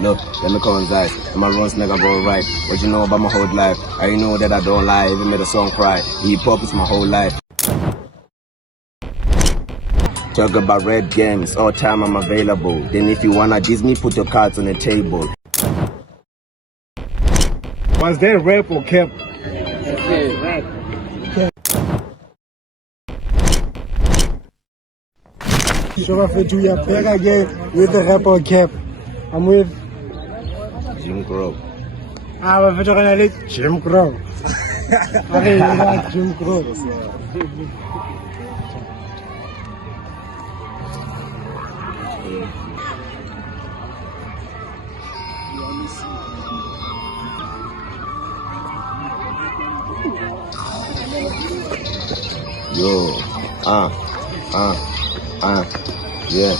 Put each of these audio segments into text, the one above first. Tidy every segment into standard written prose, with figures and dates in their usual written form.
Look, let me coincide. And my runs nigga go right. What you know about my whole life? I know that I don't lie, even made a song cry. Hip hop is my whole life. Talk about red games, all time I'm available. Then if you wanna diss me, put your cards on the table. Was there rap or cap? Rap. So if we are back again with the rap or cap. I'm with Jim Crow. we're gonna let Jim Crow. Okay, you like Jim Crow. Yo, yeah.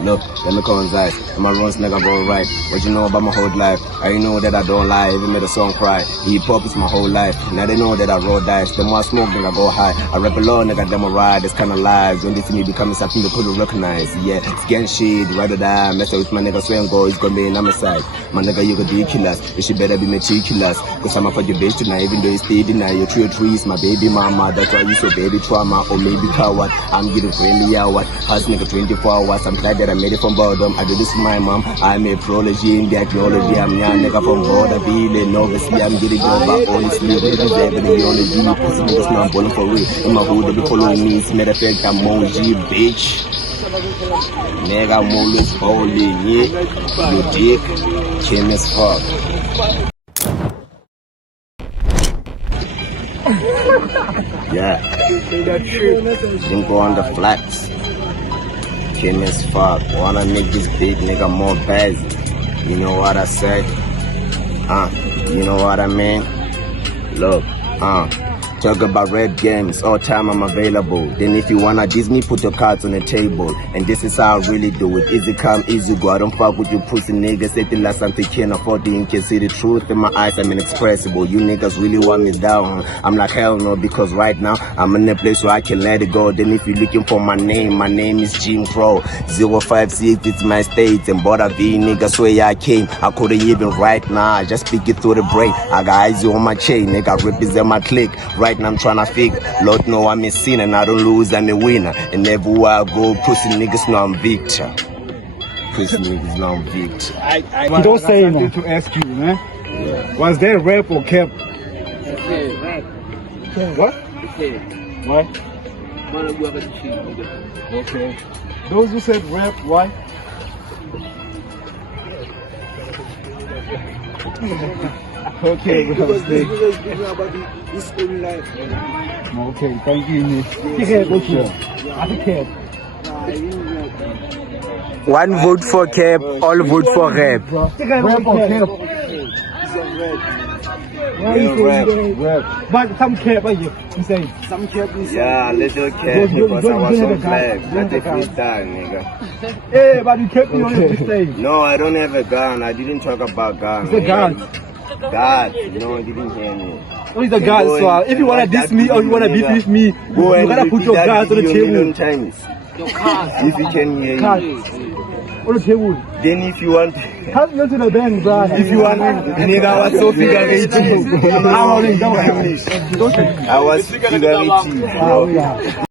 Look, let me coincide. And my runs nigga go right. What you know about my whole life? I know that I don't lie, even made a song cry. Hip hop is my whole life. Now they know that I roll dice. The more I smoke, nigga go high. I rap alone, nigga, them a ride. It's kinda lies. When they see me becoming something they couldn't recognize. Yeah, scan shit, ride or die. Mess with my nigga, swear and go, it's gonna be an homicide. My nigga, you ridiculous. You should better be meticulous. Cause I'm a for your bitch tonight, even though you stay denied. Your true trees, my baby mama. That's why you so baby trauma. Or maybe coward. I'm getting friendly hour. House nigga 24 hours. I'm glad that I made it from boredom. I do this for my mom. I'm a prodigy in the technology. I'm young nigga from Vaudeville. Obviously, I'm getting over. Honestly, niggas having the only G. Pussy niggas now I'm balling for real. In my hood, they be following me. It's matter of fact, I'm OG, bitch. Nigga, I'm always bowling, yeah. You dick, came as fuck. Yeah. Didn't go on the flats. Came as fuck. Wanna make this big nigga more busy. You know what I say? You know what I mean? Look, talk about red games, all time I'm available. Then if you wanna diss me, put your cards on the table. And this is how I really do it. Easy come, easy go. I don't fuck with you pussy niggas. Say the last time they can't afford it. You can see the truth in my eyes, I'm inexpressible. You niggas really want me down. I'm like hell no, because right now I'm in a place where I can let it go. Then if you're looking for my name is Jim Crow. 056, it's my state. And Bothaville, niggas where I came. I couldn't even right now, I just speak it through the brain. I got eyes on my chain, nigga represent my clique. Right now I'm trying to figure, Lord know I'm a sinner and I don't lose, I'm a winner. And everywhere I go, pussy niggas know I'm victor. Pussy niggas know I'm victor. You don't say anything to ask you, man. Yeah. Was there rap or cap? Rap. What? Why? Nigga. Okay. Those who said rap, why? Okay, bro. Because this is speaking about his own life. Okay, thank you. One vote for cap, all vote for rap. Rap or cap? Rap. But some cap, you say? Some cap is Yeah, little cap because I was on flag. Not a freestyle, nigga. Hey, but you kept me on the stage. No, I don't have a gun. I didn't talk about gun. It's a gun. God, no, you didn't hear me. What is the gun? So if you wanna diss me or you wanna beef with me, Go you gotta put your guns on the table. Times. If you can hear Cards. me. On the table. Then if you want, Help me to the bank, bro. if you want, nigga, I was so figurative. I was figurative, bro.